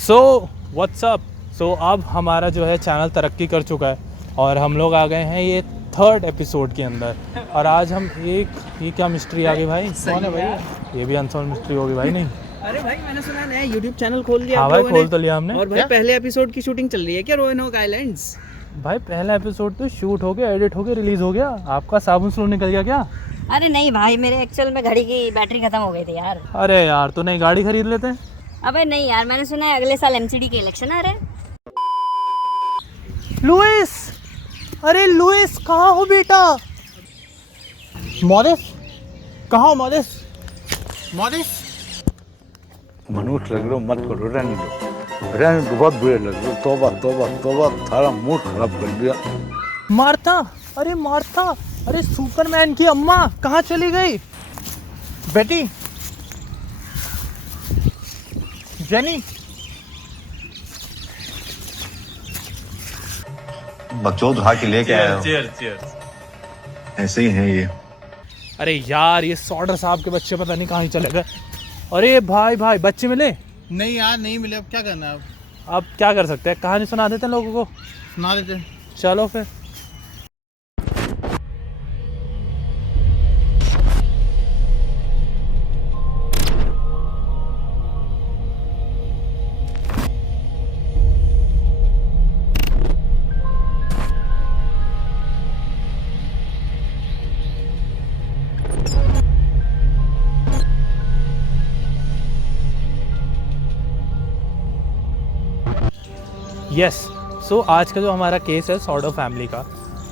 So what's up. सो अब हमारा जो है चैनल तरक्की कर चुका है और हम लोग आ गए हैं ये 3rd एपिसोड के अंदर। और आज हम ये क्या मिस्ट्री आ गई भाई? कौन है भाई? ये भी अनसॉल्व मिस्ट्री होगी भाई। नहीं अरे भाई मैंने सुना नया YouTube चैनल खोल दिया हाँ आप भाई, लोगों ने। खोल तो लिया हमने। और भाई पहले एपिसोड की शूटिंग चल रही है क्या रोहनक आइलैंड्स? भाई पहला एपिसोड तो शूट हो गया, एडिट हो गया, रिलीज हो गया। आपका साबुन स्लो निकल गया क्या? अरे नहीं भाई, मेरे एक्चुअल में घड़ी की बैटरी खत्म हो गई थी यार। अरे यार तो नई गाड़ी खरीद लेते हैं। अबे नहीं यार, मैंने सुना है अगले साल एमसीडी के इलेक्शन आ रहे हैं। लुइस, अरे लुइस कहाँ हो बेटा? मॉरिस कहाँ हो? मॉरिस मनुष्य लग रहे हो, मत करो, रहने दो, बहुत बुरे लग रहे हो। तौबा तौबा तौबा, सारा मूड खराब कर दिया। मार्था, अरे मार्था, अरे सुपरमैन की अम्मा कहाँ चली गई? बेटी, जेनी, बकचोद उठा के लेके आया हो। ऐसे ही है ये। अरे यार ये सॉर्डर साहब के बच्चे पता नहीं कहाँ ही चले गए। अरे भाई बच्चे मिले? नहीं यार, नहीं मिले। अब क्या करना है? अब क्या कर सकते हैं, कहानी सुना देते हैं लोगों को। सुना देते हैं। चलो फिर। यस, सो आज का जो हमारा केस है सॉर्डो फैमिली का,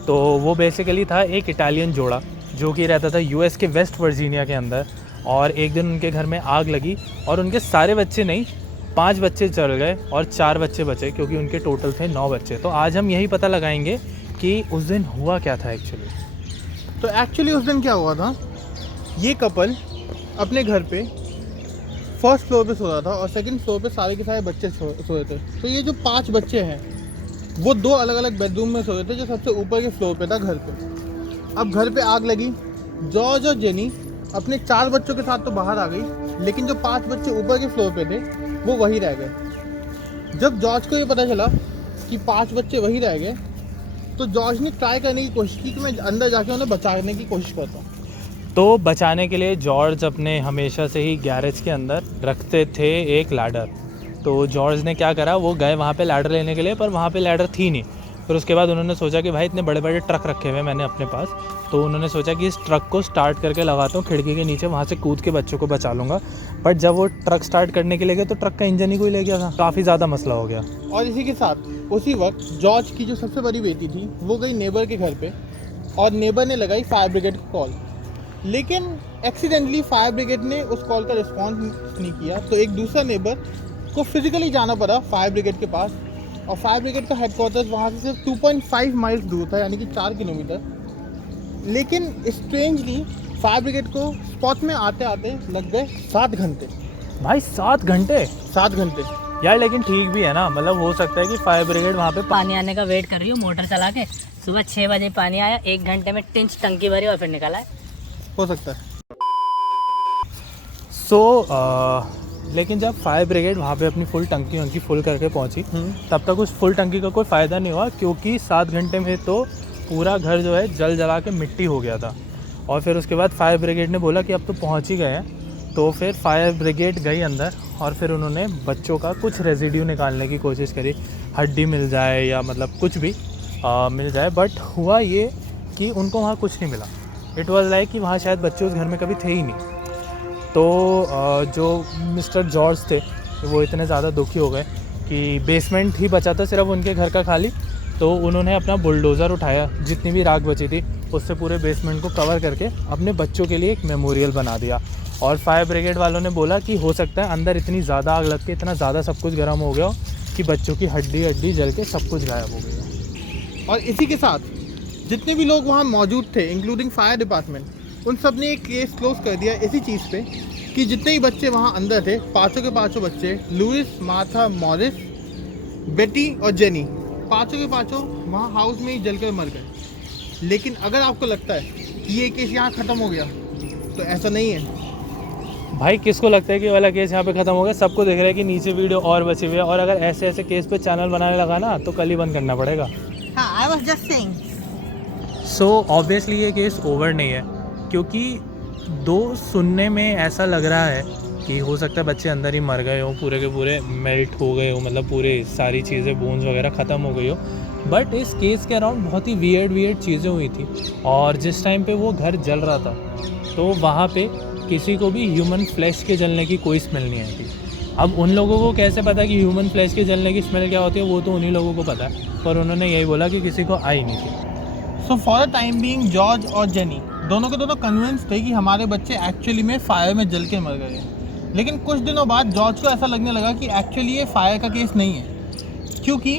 तो वो बेसिकली था एक इटालियन जोड़ा जो कि रहता था यूएस के वेस्ट वर्जीनिया के अंदर। और एक दिन उनके घर में आग लगी और उनके सारे बच्चे नहीं, 5 बच्चे जल गए और 4 बच्चे बचे, क्योंकि उनके टोटल थे 9 बच्चे। तो आज हम यही पता लगाएंगे कि उस दिन हुआ क्या था एक्चुअली। तो एक्चुअली उस दिन क्या हुआ था, ये कपल अपने घर पे फर्स्ट फ्लोर पे सो रहा था और सेकंड फ्लोर पे सारे के सारे बच्चे सोए थे। तो ये जो 5 बच्चे हैं वो 2 अलग अलग बेडरूम में सोए थे, जो सबसे ऊपर के फ्लोर पे था घर पे। अब घर पे आग लगी, जॉर्ज और जेनी अपने 4 बच्चों के साथ तो बाहर आ गई, लेकिन जो 5 बच्चे ऊपर के फ्लोर पे थे वो वहीं रह गए। जब जॉर्ज को ये पता चला कि 5 बच्चे वहीं रह गए, तो जॉर्ज ने ट्राई करने की कोशिश की कि मैं अंदर जाके उन्हें बचाने की कोशिश करता हूँ। तो बचाने के लिए जॉर्ज अपने हमेशा से ही गैरेज के अंदर रखते थे एक लैडर। तो जॉर्ज ने क्या करा, वो गए वहाँ पे लैडर लेने के लिए, पर वहाँ पे लैडर थी नहीं। फिर उसके बाद उन्होंने सोचा कि भाई इतने बड़े बड़े ट्रक रखे हुए मैंने अपने पास, तो उन्होंने सोचा कि इस ट्रक को स्टार्ट करके लगाता हूँ खिड़की के नीचे, वहाँ से कूद के बच्चों को बचा लूँगा। बट जब वो ट्रक स्टार्ट करने के लिए गए तो ट्रक का इंजन ही कोई ले गया था। काफ़ी ज़्यादा मसला हो गया। और इसी के साथ उसी वक्त जॉर्ज की जो सबसे बड़ी बेटी थी वो गई नेबर के घर पे और नेबर ने लगाई फायर ब्रिगेड की कॉल, लेकिन एक्सीडेंटली फायर ब्रिगेड ने उस कॉल का रिस्पॉन्स नहीं किया। तो एक दूसरा नेबर को फिजिकली जाना पड़ा फायर ब्रिगेड के पास, और फायर ब्रिगेड का हेडक्वार्टर्स वहाँ से सिर्फ 2.5 माइल्स दूर था, यानी कि 4 किलोमीटर। लेकिन स्ट्रेंजली फायर ब्रिगेड को स्पॉट में आते आते लग गए 7 घंटे। भाई 7 घंटे? 7 घंटे यार लेकिन ठीक भी है ना, मतलब हो सकता है कि फायर ब्रिगेड वहाँ पे पानी आने का वेट कर रही हूँ मोटर चला के। सुबह 6 बजे पानी आया, 1 घंटे में टिंच टंकी भरी और फिर निकला है। हो सकता है। लेकिन जब फायर ब्रिगेड वहाँ पे अपनी फुल टंकी उनकी फुल करके पहुँची, तब तक उस फुल टंकी का कोई फ़ायदा नहीं हुआ, क्योंकि 7 घंटे में तो पूरा घर जो है जल जला के मिट्टी हो गया था। और फिर उसके बाद फायर ब्रिगेड ने बोला कि अब तो पहुँच ही गए हैं। तो फिर फायर ब्रिगेड गई अंदर और फिर उन्होंने बच्चों का कुछ रेजिड्यू निकालने की कोशिश करी, हड्डी मिल जाए या मतलब कुछ भी मिल जाए। बट हुआ ये कि उनको वहाँ कुछ नहीं मिला। इट वॉज लाइक कि वहाँ शायद बच्चे उस घर में कभी थे ही नहीं। तो जो मिस्टर जॉर्ज थे वो इतने ज़्यादा दुखी हो गए कि बेसमेंट ही बचा था सिर्फ उनके घर का खाली। तो उन्होंने अपना बुलडोज़र उठाया, जितनी भी राख बची थी उससे पूरे बेसमेंट को कवर करके अपने बच्चों के लिए एक मेमोरियल बना दिया। और फायर ब्रिगेड वालों ने बोला कि हो सकता है अंदर इतनी ज़्यादा आग लग के इतना ज़्यादा सब कुछ गर्म हो गया हो कि बच्चों की हड्डी जल के सब कुछ गायब हो गया। और इसी के साथ जितने भी लोग वहाँ मौजूद थे इंक्लूडिंग फायर डिपार्टमेंट, उन सब ने एक केस क्लोज कर दिया इसी चीज़ पे कि जितने ही बच्चे वहाँ अंदर थे, 5 के 5 बच्चे, लुइस, मार्था, मॉरिस, बेटी और जेनी, 5 के 5 वहाँ हाउस में ही जलकर मर गए। लेकिन अगर आपको लगता है कि ये केस यहाँ ख़त्म हो गया, तो ऐसा नहीं है। भाई किसको लगता है कि ये वाला केस यहाँ पे ख़त्म हो गया? सबको दिख रहा है कि नीचे वीडियो और बची हुई है, और अगर ऐसे ऐसे केस पे चैनल बनाने लगा ना तो कल ही बंद करना पड़ेगा। हाँ, I was just saying. So obviously ये केस ओवर नहीं है, क्योंकि दो सुनने में ऐसा लग रहा है कि हो सकता है बच्चे अंदर ही मर गए हो, पूरे के पूरे मेल्ट हो गए हो, मतलब पूरे सारी चीज़ें बोन्स वगैरह ख़त्म हो गई हो। बट इस केस के अराउंड बहुत ही वियर्ड चीज़ें हुई थी, और जिस टाइम पे वो घर जल रहा था तो वहाँ पे किसी को भी ह्यूमन फ्लैश के जलने की कोई स्मेल नहीं आई थी। अब उन लोगों को कैसे पता कि ह्यूमन फ्लैश के जलने की स्मेल क्या होती है, वो तो उन्हीं लोगों को पता है, पर उन्होंने यही बोला कि किसी को आई नहीं थी। So for the time being George और जेनी दोनों के दोनों कन्विंस थे कि हमारे बच्चे एक्चुअली में फायर में जल के मर गए हैं। लेकिन कुछ दिनों बाद जॉर्ज को ऐसा लगने लगा कि एक्चुअली ये फायर का केस नहीं है, क्योंकि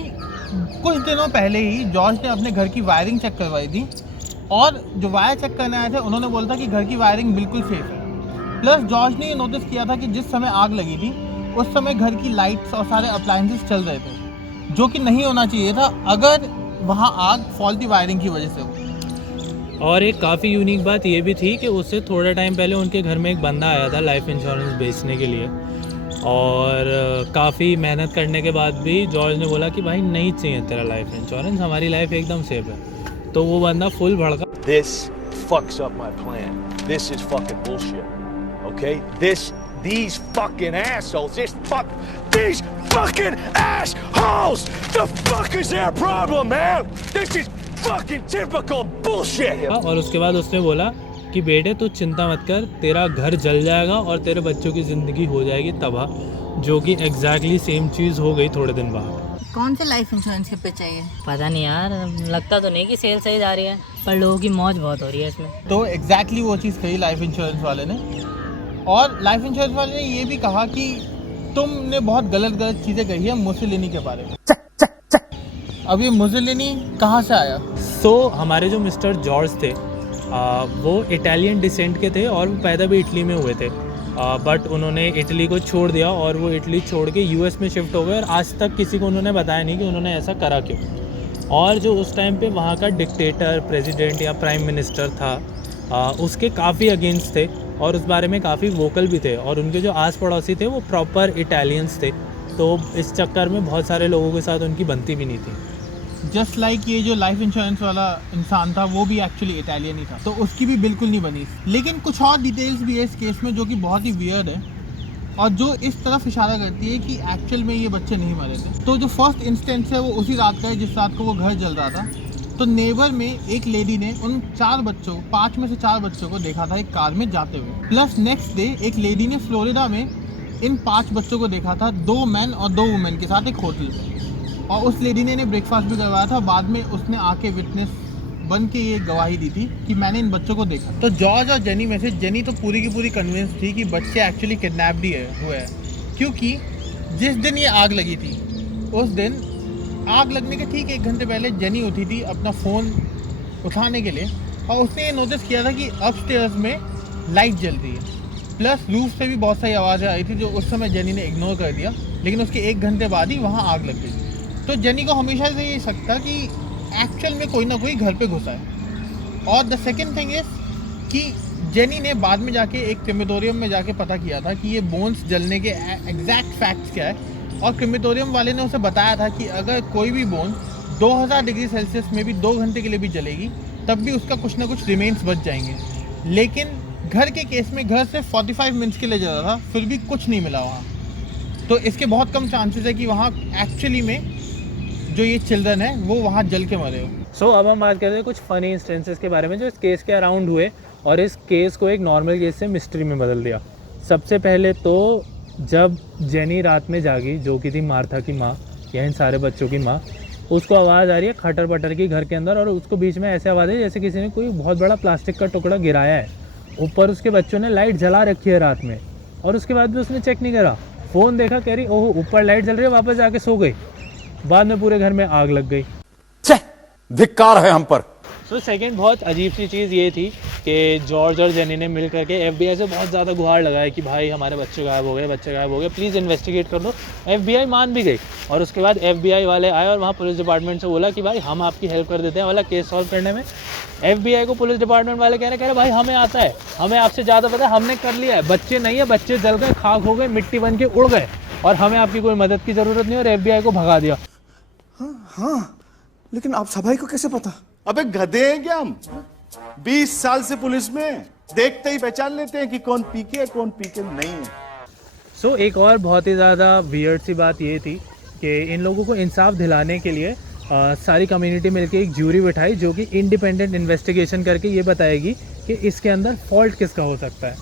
कुछ दिनों पहले ही जॉर्ज ने अपने घर की वायरिंग चेक करवाई थी, और जो वायर चेक करने आए थे उन्होंने बोला था कि घर की वायरिंग बिल्कुल सेफ है। प्लस जॉर्ज ने ये नोटिस किया था कि जिस समय आग लगी थी उस समय घर की लाइट्स और सारे अप्लायंसेस चल रहे थे, जो कि नहीं होना चाहिए था अगर वहाँ आग फॉल्टी वायरिंग की वजह से हो। और एक काफ़ी यूनिक बात ये भी थी कि उससे थोड़ा टाइम पहले उनके घर में एक बंदा आया था लाइफ इंश्योरेंस बेचने के लिए, और काफ़ी मेहनत करने के बाद भी जॉर्ज ने बोला कि भाई नहीं चाहिए तेरा लाइफ इंश्योरेंस, हमारी लाइफ एकदम सेफ है। तो वो बंदा फुल भड़का। This fucks up my plan. This is fucking bullshit. Okay? These fucking assholes. These fucking assholes! The fuck is their problem, man? This is fucking typical bullshit. और उसके बाद उसने बोला कि बेटे तू चिंता मत कर, तेरा घर जल जाएगा और तेरे बच्चों की ज़िंदगी हो जाएगी तबाह, जो कि एग्जैक्टली सेम चीज़ हो गई थोड़े दिन बाद। कौन से लाइफ इंश्योरेंस के पे चाहिए? पता नहीं यार, लगता तो नहीं कि सेल सही जा रही है, पर लोगों की मौज बहुत हो रही है इसमें। तो एग्जैक्टली वो चीज़ कही लाइफ इंश्योरेंस वाले ने, और लाइफ इंश्योरेंस वाले ने ये भी कहा कि तुमने बहुत गलत चीज़ें कही है मुसोलिनी के बारे में। अब ये मुसोलिनी कहाँ से आया? सो हमारे जो मिस्टर जॉर्ज थे वो इटालियन डिसेंट के थे, और वो पैदा भी इटली में हुए थे, बट उन्होंने इटली को छोड़ दिया और वो इटली छोड़ के यूएस में शिफ्ट हो गए, और आज तक किसी को उन्होंने बताया नहीं कि उन्होंने ऐसा करा क्यों। और जो उस टाइम पे वहाँ का डिक्टेटर, प्रेसिडेंट या प्राइम मिनिस्टर था, उसके काफ़ी अगेंस्ट थे और उस बारे में काफ़ी वोकल भी थे, और उनके जो आस पड़ोसी थे वो प्रॉपर इटालियंस थे, तो इस चक्कर में बहुत सारे लोगों के साथ उनकी बनती भी नहीं थी। जस्ट लाइक ये जो लाइफ इंश्योरेंस वाला इंसान था वो भी एक्चुअली इटालियन ही था, तो उसकी भी बिल्कुल नहीं बनी। लेकिन कुछ और डिटेल्स भी है इस केस में जो कि बहुत ही वियर्ड है, और जो इस तरफ इशारा करती है कि एक्चुअल में ये बच्चे नहीं मरे थे। तो जो फर्स्ट इंस्टेंस है वो उसी रात का है जिस रात को वो घर जल रहा था। तो नेबर में एक लेडी ने उन 5 में से 4 बच्चों को देखा था एक कार में जाते हुए। प्लस नेक्स्ट डे एक लेडी ने फ्लोरिडा में इन 5 बच्चों को देखा था 2 मैन और 2 वुमेन के साथ एक होटल में, और उस लेडी ने इन्हें ब्रेकफास्ट भी करवाया था। बाद में उसने आके विटनेस बन के ये गवाही दी थी कि मैंने इन बच्चों को देखा। तो जॉर्ज और जेनी में से जेनी तो पूरी की पूरी कन्विंस थी कि बच्चे एक्चुअली किडनैप्ड ही हुए हैं, क्योंकि जिस दिन ये आग लगी थी उस दिन आग लगने के ठीक 1 घंटे पहले जेनी उठी थी अपना फ़ोन उठाने के लिए, और उसने ये नोटिस किया था कि अपस्टेयर्स में लाइट जल रही है। प्लस रूफ से भी बहुत सारी आवाज़ें आई थी जो उस समय जेनी ने इग्नोर कर दिया, लेकिन उसके 1 घंटे बाद ही वहाँ आग लग गई। तो जेनी को हमेशा से ये सकता कि एक्चुअल में कोई ना कोई घर पे घुसा है। और द सेकंड थिंग इज कि जेनी ने बाद में जाके एक क्रेमेटोरियम में जाके पता किया था कि ये बोन्स जलने के एग्जैक्ट फैक्ट्स क्या है, और क्रेमेटोरियम वाले ने उसे बताया था कि अगर कोई भी बोन 2000 डिग्री सेल्सियस में भी 2 घंटे के लिए भी जलेगी तब भी उसका कुछ ना कुछ रिमेन्स बच जाएंगे। लेकिन घर के केस में घर से 45 मिनट्स के लिए जला था, फिर भी कुछ नहीं मिला वहाँ। तो इसके बहुत कम चांसेस है कि वहाँ एक्चुअली में जो ये चिल्ड्रन है वो वहाँ जल के मरे हो। सो अब हम बात करते हैं कुछ फ़नी इंस्टेंसेस के बारे में जो इस केस के अराउंड हुए और इस केस को एक नॉर्मल केस से मिस्ट्री में बदल दिया। सबसे पहले तो जब जेनी रात में जागी, जो कि थी मार्था की माँ या इन सारे बच्चों की माँ, उसको आवाज़ आ रही है खटर पटर की घर के अंदर, और उसको बीच में ऐसे आवाज़ है जैसे किसी ने कोई बहुत बड़ा प्लास्टिक का टुकड़ा गिराया है। ऊपर उसके बच्चों ने लाइट जला रखी है रात में, और उसके बाद भी उसने चेक नहीं करा। फ़ोन देखा, कह रही ओह ऊपर लाइट जल रही है, वापस जाके सो गई। बाद में पूरे घर में आग लग गई। धिक्कार है हम पर। तो सेकंड बहुत अजीब सी चीज़ ये थी कि जॉर्ज और जेनी ने मिल करके FBI से बहुत ज़्यादा गुहार लगाया कि भाई हमारे बच्चे गायब हो गए, प्लीज़ इन्वेस्टिगेट कर दो। FBI मान भी गई और उसके बाद FBI वाले आए और वहाँ पुलिस डिपार्टमेंट से बोला कि भाई हम आपकी हेल्प कर देते हैं वाला केस सॉल्व करने में। FBI को पुलिस डिपार्टमेंट वाले कह रहे भाई हमें आता है, हमें आपसे ज़्यादा पता है, हमने कर लिया है, बच्चे नहीं है, बच्चे जल गए, खाक हो गए, मिट्टी बन के उड़ गए और हमें आपकी कोई मदद की ज़रूरत नहीं, और FBI को भगा दिया। हाँ, लेकिन आप सभाई को कैसे पता? अबे गधे हैं क्या हम? 20 साल से पुलिस में, देखते ही पहचान लेते हैं कि कौन पीके है कौन पीके नहीं है। सो एक और बहुत ही ज़्यादा वियर्ड सी बात ये थी कि इन लोगों को इंसाफ दिलाने के लिए सारी कम्युनिटी मिलकर एक ज्यूरी बिठाई जो कि इंडिपेंडेंट इन्वेस्टिगेशन करके ये बताएगी कि इसके अंदर फॉल्ट किसका हो सकता है।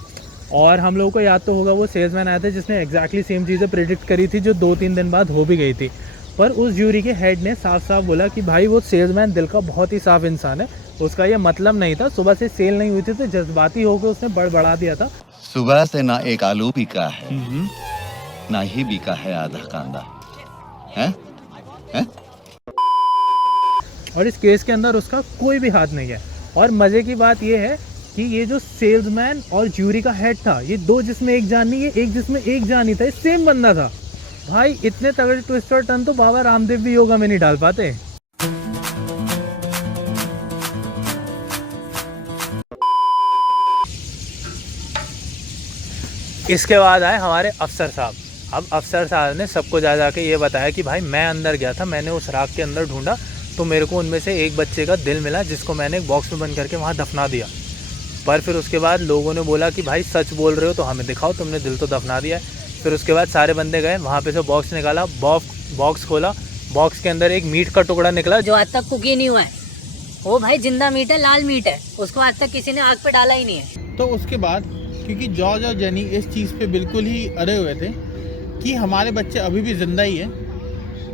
और हम लोगों को याद तो होगा वो सेल्समैन आया था जिसने एग्जैक्टली सेम चीज़ें प्रेडिक्ट करी थी जो 2-3 दिन बाद हो भी गई थी, पर उस ज्यूरी के हेड ने साफ साफ बोला कि भाई वो सेल्समैन दिल का बहुत ही साफ इंसान है, उसका ये मतलब नहीं था, सुबह से सेल नहीं हुई थी तो जज्बाती होकर उसने बड़बड़ा दिया था। सुबह से ना एक आलू बिका है ना ही बिका है आधा कांदा है? और इस केस के अंदर उसका कोई भी हाथ नहीं है। और मज़े की बात ये है कि ये जो सेल्समैन और ज्यूरी का हेड था, ये दो जिसमें एक जान नहीं है, एक जिसमें एक जान ही था, ये सेम बंदा था। भाई इतने तगड़े ट्विस्ट और टर्न तो बाबा रामदेव भी योगा में नहीं डाल पाते। इसके बाद आए हमारे अफसर साहब। अब अफसर साहब ने सबको जा जाके ये बताया कि भाई मैं अंदर गया था, मैंने उस राख के अंदर ढूंढा तो मेरे को उनमें से एक बच्चे का दिल मिला जिसको मैंने एक बॉक्स में बंद करके वहाँ दफना दिया। पर फिर उसके बाद लोगों ने बोला कि भाई सच बोल रहे हो तो हमें दिखाओ, तुमने दिल तो दफना दिया है। फिर उसके बाद सारे बंदे गए वहाँ पे से बॉक्स निकाला, बॉक्स खोला, बॉक्स के अंदर एक मीट का टुकड़ा निकला जो आज तक कुक ही नहीं हुआ है। वो भाई जिंदा मीट है, लाल मीट है, उसको आज तक किसी ने आग पे डाला ही नहीं है। तो उसके बाद क्योंकि जॉर्ज और जेनी इस चीज़ पे बिल्कुल ही अड़े हुए थे कि हमारे बच्चे अभी भी ज़िंदा ही हैं,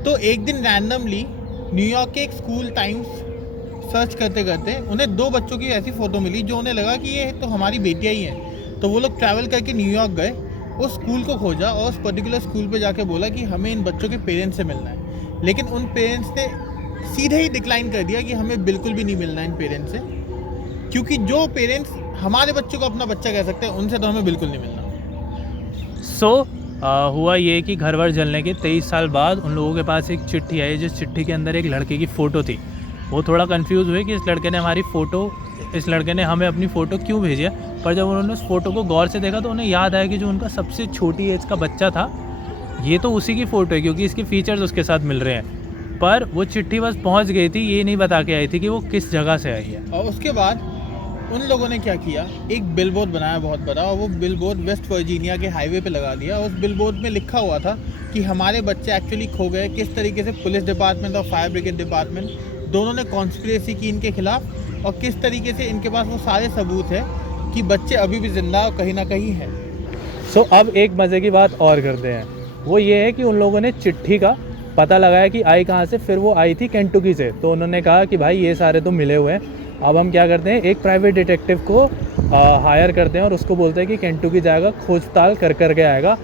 तो एक दिन रैंडमली न्यूयॉर्क के एक स्कूल टाइम्स सर्च करते करते उन्हें 2 बच्चों की ऐसी फ़ोटो मिली जो उन्हें लगा कि ये तो हमारी बेटियाँ ही हैं। तो वो लोग ट्रैवल करके न्यूयॉर्क गए, उस स्कूल को खोजा और उस पर्टिकुलर स्कूल पे जाके बोला कि हमें इन बच्चों के पेरेंट्स से मिलना है। लेकिन उन पेरेंट्स ने सीधे ही डिक्लाइन कर दिया कि हमें बिल्कुल भी नहीं मिलना है इन पेरेंट्स से, क्योंकि जो पेरेंट्स हमारे बच्चे को अपना बच्चा कह सकते हैं उनसे तो हमें बिल्कुल नहीं मिलना। सो हुआ ये कि घर वर जलने के 23 साल बाद उन लोगों के पास एक चिट्ठी आई जिस चिट्ठी के अंदर एक लड़के की फ़ोटो थी। वो थोड़ा कंफ्यूज हुए कि इस लड़के ने हमें अपनी फ़ोटो क्यों भेजी है, पर जब उन्होंने उस फ़ोटो को गौर से देखा तो उन्हें याद आया कि जो उनका सबसे छोटी एज का बच्चा था ये तो उसी की फ़ोटो है क्योंकि इसके फीचर्स उसके साथ मिल रहे हैं। पर वो चिट्ठी बस पहुंच गई थी, ये नहीं बता के आई थी कि वो किस जगह से आई है। और उसके बाद उन लोगों ने क्या किया, एक बिलबोर्ड बनाया बहुत बड़ा, और वो बिलबोर्ड वेस्ट वर्जीनिया के हाईवे पे लगा दिया। उस बिलबोर्ड में लिखा हुआ था कि हमारे बच्चे एक्चुअली खो गए, किस तरीके से पुलिस डिपार्टमेंट और फायर ब्रिगेड डिपार्टमेंट दोनों ने कॉन्स्पिरेसी की इनके खिलाफ, और किस तरीके से इनके पास वो सारे सबूत है कि बच्चे अभी भी जिंदा और कहीं ना कहीं हैं। सो अब एक मज़े की बात और करते हैं, वो ये है कि उन लोगों ने चिट्ठी का पता लगाया कि आई कहाँ से। फिर वो आई थी केंटुकी से, तो उन्होंने कहा कि भाई ये सारे तो मिले हुए हैं, अब हम क्या करते हैं एक प्राइवेट डिटेक्टिव को हायर करते हैं और उसको बोलते हैं कि केंटुकी जाएगा, खोजताल कर के आएगा।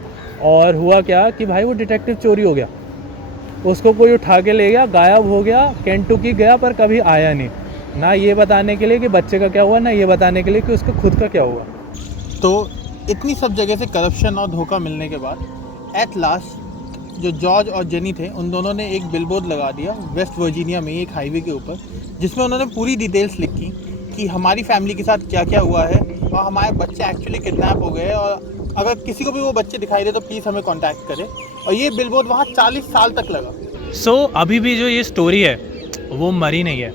और हुआ क्या कि भाई वो डिटेक्टिव चोरी हो गया, उसको कोई उठा के ले गया, गायब हो गया, केंटुकी गया पर कभी आया नहीं, ना ये बताने के लिए कि बच्चे का क्या हुआ, ना ये बताने के लिए कि उसका खुद का क्या हुआ। तो इतनी सब जगह से करप्शन और धोखा मिलने के बाद एट लास्ट जो जॉर्ज और जेनी थे उन दोनों ने एक बिलबोर्ड लगा दिया वेस्ट वर्जीनिया में एक हाईवे के ऊपर, जिसमें उन्होंने पूरी डिटेल्स लिखी कि हमारी फैमिली के साथ क्या क्या हुआ है और हमारे बच्चे एक्चुअली किडनैप हो गए, और अगर किसी को भी वो बच्चे दिखाई दे तो प्लीज़ हमें कांटेक्ट करें। और ये बिलबोर्ड वहाँ 40 साल तक लगा। सो अभी भी जो ये स्टोरी है वो मरी नहीं है।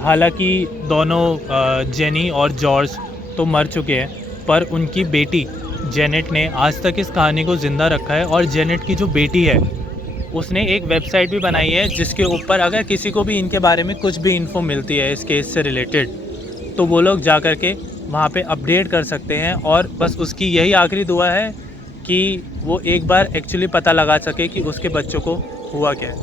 हालांकि दोनों जेनी और जॉर्ज तो मर चुके हैं, पर उनकी बेटी जेनेट ने आज तक इस कहानी को ज़िंदा रखा है। और जेनेट की जो बेटी है उसने एक वेबसाइट भी बनाई है जिसके ऊपर अगर किसी को भी इनके बारे में कुछ भी इन्फो मिलती है इस केस से रिलेटेड, तो वो लोग जा कर के वहाँ पे अपडेट कर सकते हैं। और बस उसकी यही आखिरी दुआ है कि वो एक बार एक्चुअली पता लगा सके कि उसके बच्चों को हुआ क्या है।